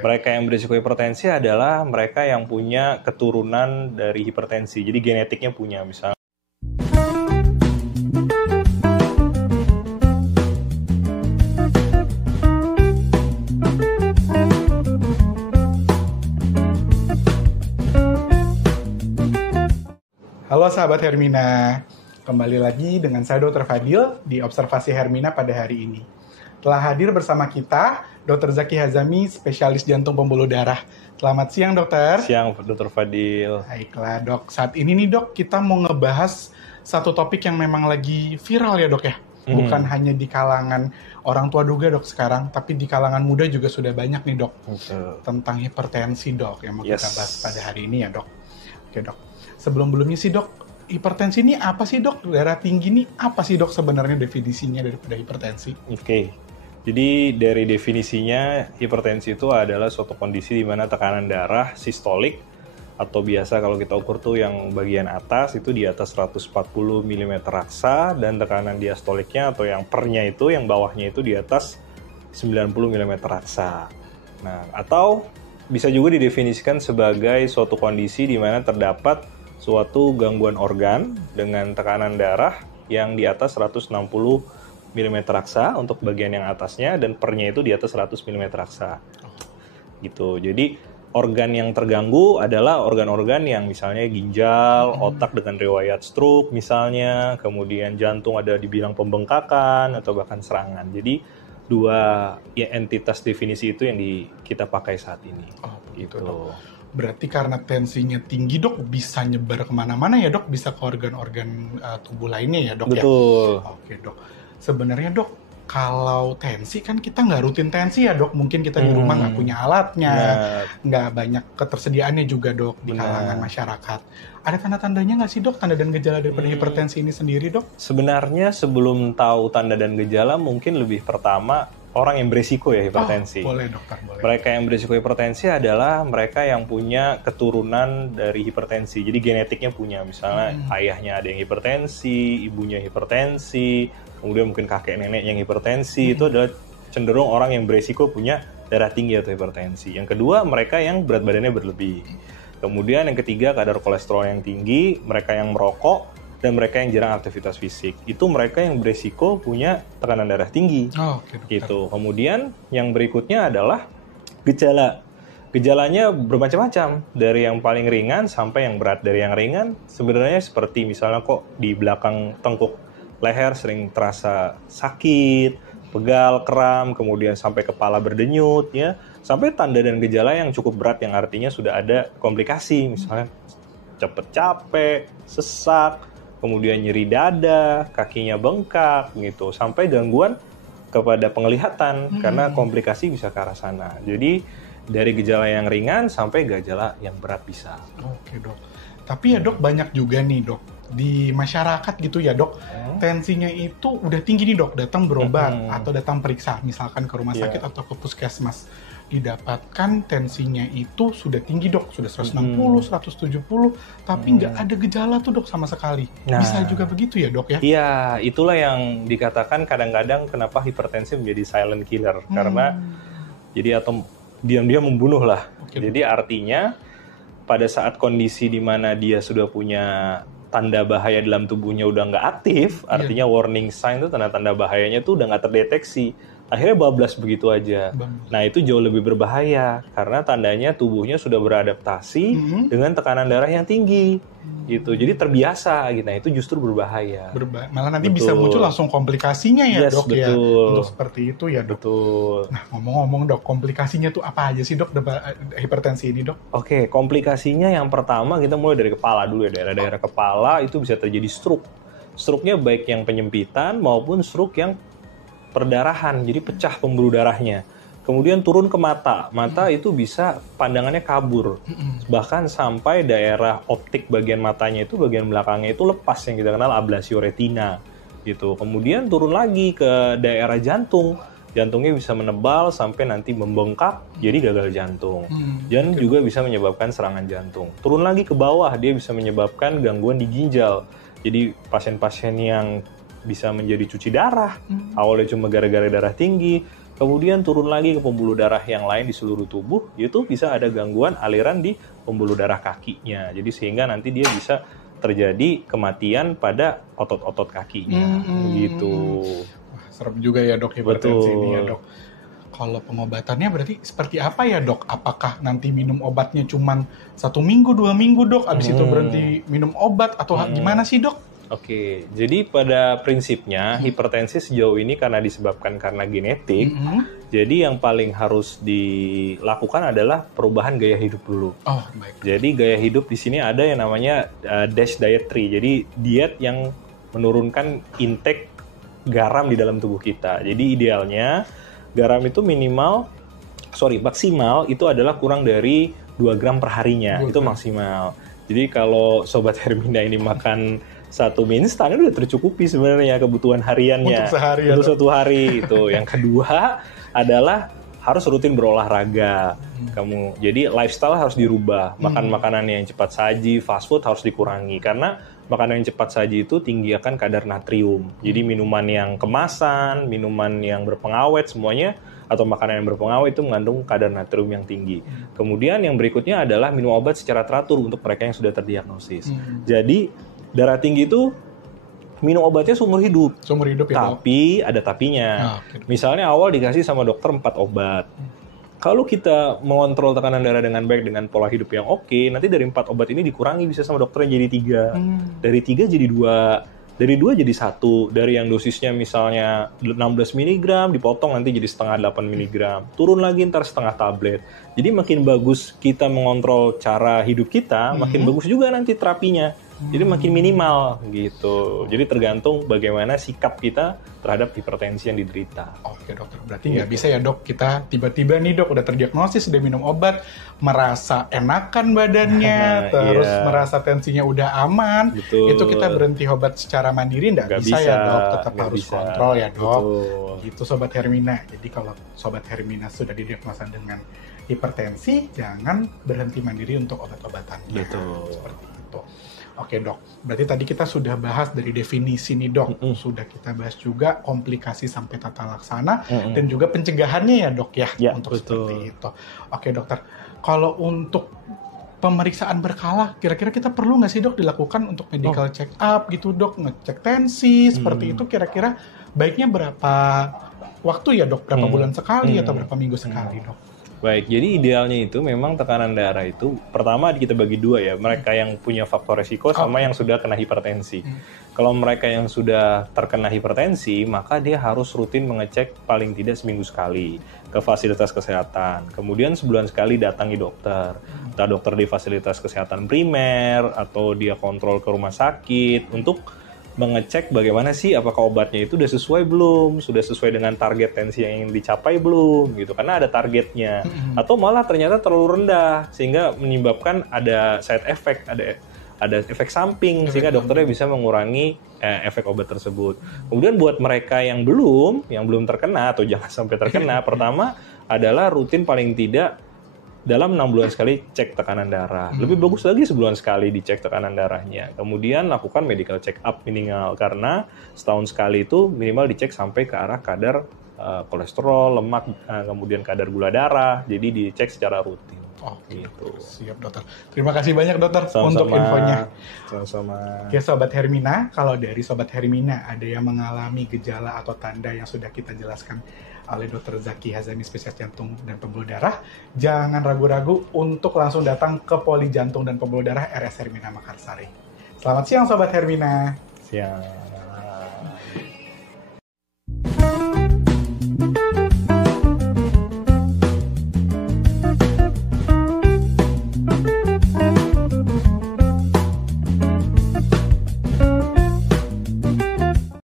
Mereka yang berisiko hipertensi adalah mereka yang punya keturunan dari hipertensi. Jadi genetiknya punya, misalnya. Halo sahabat Hermina, kembali lagi dengan saya Dr. Fadil di Observasi Hermina pada hari ini. Telah hadir bersama kita Dr. Zaki Hazami, spesialis jantung pembuluh darah. Selamat siang dokter. Siang Dr. Fadil. Baiklah dok, saat ini nih dok, kita mau ngebahas satu topik yang memang lagi viral ya dok ya. Bukan hanya di kalangan orang tua juga dok sekarang, tapi di kalangan muda juga sudah banyak nih dok. Tentang hipertensi dok, yang mau kita bahas pada hari ini ya dok. Oke dok, sebelum-belumnya sih dok, hipertensi ini apa sih dok? Darah tinggi ini apa sih dok sebenarnya definisinya daripada hipertensi? Oke. Jadi dari definisinya, hipertensi itu adalah suatu kondisi di mana tekanan darah sistolik atau biasa kalau kita ukur tuh yang bagian atas itu di atas 140 mm raksa, dan tekanan diastoliknya atau yang pernya itu, yang bawahnya itu di atas 90 mm raksa. Nah, atau bisa juga didefinisikan sebagai suatu kondisi di mana terdapat suatu gangguan organ dengan tekanan darah yang di atas 160 mm raksa untuk bagian yang atasnya, dan pernya itu di atas 100 mm raksa. Gitu. Jadi organ yang terganggu adalah organ-organ yang misalnya ginjal, otak dengan riwayat stroke misalnya, kemudian jantung ada dibilang pembengkakan atau bahkan serangan. Jadi dua entitas definisi itu yang kita pakai saat ini. Oh, gitu. Dok. Berarti karena tensinya tinggi dok, bisa nyebar kemana-mana ya dok, bisa ke organ-organ tubuh lainnya ya dok. Betul. Ya? Oke dok. Sebenarnya dok, kalau tensi kan kita nggak rutin tensi ya dok, mungkin kita di rumah nggak punya alatnya, nggak banyak ketersediaannya juga dok di kalangan masyarakat. Ada tanda-tandanya nggak sih dok, tanda dan gejala daripada hipertensi ini sendiri dok? Sebenarnya sebelum tahu tanda dan gejala, mungkin lebih pertama orang yang berisiko ya hipertensi. Oh, boleh dokter, boleh. Mereka yang berisiko hipertensi adalah mereka yang punya keturunan dari hipertensi. Jadi genetiknya punya, misalnya ayahnya ada yang hipertensi, ibunya hipertensi, kemudian mungkin kakek nenek yang hipertensi. Itu adalah cenderung orang yang berisiko punya darah tinggi atau hipertensi. Yang kedua, mereka yang berat badannya berlebih. Kemudian yang ketiga, kadar kolesterol yang tinggi, mereka yang merokok, dan mereka yang jarang aktivitas fisik. Itu mereka yang berisiko punya tekanan darah tinggi. Oh, oke, dokter. Gitu. Kemudian yang berikutnya adalah gejala. Gejalanya bermacam-macam, dari yang paling ringan sampai yang berat. Dari yang ringan sebenarnya seperti misalnya kok di belakang tengkuk leher sering terasa sakit, pegal, kram, kemudian sampai kepala berdenyut, ya, sampai tanda dan gejala yang cukup berat yang artinya sudah ada komplikasi, misalnya cepet capek, sesak, kemudian nyeri dada, kakinya bengkak, gitu, sampai gangguan kepada penglihatan karena komplikasi bisa ke arah sana. Jadi dari gejala yang ringan sampai gejala yang berat bisa. Oke dok. Tapi ya dok, banyak juga nih dok di masyarakat gitu ya dok, tensinya itu udah tinggi nih dok, datang berobat atau datang periksa, misalkan ke rumah sakit atau ke puskesmas, didapatkan tensinya itu sudah tinggi dok, sudah 160, 170, tapi nggak ada gejala tuh dok sama sekali. Nah, bisa juga begitu ya dok ya? Iya, itulah yang dikatakan kadang-kadang kenapa hipertensi menjadi silent killer, karena jadi atau diam-diam membunuh lah. Jadi artinya pada saat kondisi di mana dia sudah punya tanda bahaya dalam tubuhnya udah nggak aktif, artinya warning sign itu tanda-tanda bahayanya tuh udah nggak terdeteksi. Akhirnya bablas begitu aja. Nah, itu jauh lebih berbahaya karena tandanya tubuhnya sudah beradaptasi dengan tekanan darah yang tinggi. Gitu. Jadi terbiasa gitu. Nah, itu justru berbahaya. Malah nanti bisa muncul langsung komplikasinya ya dok ya. Untuk seperti itu ya dok. Betul. Nah, ngomong-ngomong dok, komplikasinya tuh apa aja sih dok hipertensi ini dok? Oke, komplikasinya yang pertama kita mulai dari kepala dulu ya. Daerah-daerah kepala itu bisa terjadi stroke. Stroke-nya baik yang penyempitan maupun stroke yang perdarahan, jadi pecah pembuluh darahnya. Kemudian turun ke mata. Mata itu bisa pandangannya kabur. Bahkan sampai daerah optik bagian matanya itu, bagian belakangnya itu lepas, yang kita kenal ablasio retina. Gitu. Kemudian turun lagi ke daerah jantung. Jantungnya bisa menebal sampai nanti membengkak, jadi gagal jantung. Dan juga bisa menyebabkan serangan jantung. Turun lagi ke bawah, dia bisa menyebabkan gangguan di ginjal. Jadi pasien-pasien yang bisa menjadi cuci darah, awalnya cuma gara-gara darah tinggi, kemudian turun lagi ke pembuluh darah yang lain di seluruh tubuh, itu bisa ada gangguan aliran di pembuluh darah kakinya. Jadi sehingga nanti dia bisa terjadi kematian pada otot-otot kakinya, gitu. Wah, serem juga ya dok hipertensi ini ya dok. Kalau pengobatannya berarti seperti apa ya dok? Apakah nanti minum obatnya cuman 1 minggu, 2 minggu dok? Abis itu berhenti minum obat atau gimana sih dok? Oke, jadi pada prinsipnya hipertensi sejauh ini karena disebabkan karena genetik, jadi yang paling harus dilakukan adalah perubahan gaya hidup dulu. Oh, baik. Jadi gaya hidup di sini ada yang namanya DASH dietary, jadi diet yang menurunkan intake garam di dalam tubuh kita. Jadi idealnya garam itu maksimal itu adalah kurang dari 2 gram per harinya, itu maksimal. Jadi kalau Sobat Hermina ini makan 1 mie instan itu udah tercukupi sebenarnya kebutuhan hariannya untuk satu hari itu. Yang kedua adalah harus rutin berolahraga. Jadi lifestyle harus dirubah. Makan makanan yang cepat saji, fast food harus dikurangi karena makanan yang cepat saji itu tinggi akan kadar natrium. Jadi minuman yang kemasan, minuman yang berpengawet semuanya atau makanan yang berpengawet itu mengandung kadar natrium yang tinggi. Kemudian yang berikutnya adalah minum obat secara teratur untuk mereka yang sudah terdiagnosis. Jadi darah tinggi itu minum obatnya seumur hidup. Seumur hidup ya. Tapi ada tapinya. Misalnya awal dikasih sama dokter 4 obat. Kalau kita mengontrol tekanan darah dengan baik dengan pola hidup yang oke, nanti dari 4 obat ini dikurangi bisa sama dokternya jadi 3. Dari 3 jadi 2. Dari 2 jadi 1. Dari yang dosisnya misalnya 16 mg dipotong nanti jadi setengah 8 mg. Turun lagi ntar setengah tablet. Jadi makin bagus kita mengontrol cara hidup kita, makin bagus juga nanti terapinya. Jadi makin minimal gitu. Jadi tergantung bagaimana sikap kita terhadap hipertensi yang diderita. Oke dokter, berarti nggak bisa ya dok kita tiba-tiba nih dok udah terdiagnosis, udah minum obat, merasa enakan badannya, terus merasa tensinya udah aman, itu kita berhenti obat secara mandiri nggak bisa ya dok, tetap harus kontrol ya dok. Gitu Sobat Hermina. Jadi kalau Sobat Hermina sudah didiagnosa dengan hipertensi, jangan berhenti mandiri untuk obat-obatan. Seperti itu. Oke dok, berarti tadi kita sudah bahas dari definisi nih dok, sudah kita bahas juga komplikasi sampai tata laksana dan juga pencegahannya ya dok ya untuk seperti itu. Oke dokter, kalau untuk pemeriksaan berkala, kira-kira kita perlu nggak sih dok dilakukan untuk medical check up gitu dok, ngecek tensi seperti itu, kira-kira baiknya berapa waktu ya dok, berapa bulan sekali atau berapa minggu sekali dok? Baik, jadi idealnya itu memang tekanan darah itu pertama kita bagi 2 ya, mereka yang punya faktor resiko sama yang sudah kena hipertensi. Kalau mereka yang sudah terkena hipertensi, maka dia harus rutin mengecek paling tidak seminggu sekali ke fasilitas kesehatan. Kemudian sebulan sekali datangi dokter. Entah dokter di fasilitas kesehatan primer atau dia kontrol ke rumah sakit untuk mengecek bagaimana sih apakah obatnya itu udah sesuai belum, sudah sesuai dengan target tensi yang ingin dicapai belum gitu, karena ada targetnya, atau malah ternyata terlalu rendah sehingga menyebabkan ada side effect, ada efek samping sehingga dokternya bisa mengurangi efek obat tersebut. Kemudian buat mereka yang belum terkena atau jangan sampai terkena, pertama adalah rutin paling tidak dalam 6 bulan sekali cek tekanan darah. Lebih bagus lagi sebulan sekali dicek tekanan darahnya. Kemudian lakukan medical check up minimal, karena setahun sekali itu minimal dicek sampai ke arah kadar kolesterol, lemak, kemudian kadar gula darah. Jadi dicek secara rutin. Gitu. Siap dokter. Terima kasih banyak dokter untuk infonya. Sama-sama. Ya Sobat Hermina, kalau dari Sobat Hermina ada yang mengalami gejala atau tanda yang sudah kita jelaskan oleh Dr. Zaki Hazami, spesialis jantung dan pembuluh darah, jangan ragu-ragu untuk langsung datang ke Poli Jantung dan Pembuluh Darah RS Hermina Makassar. Selamat siang Sobat Hermina. Siang.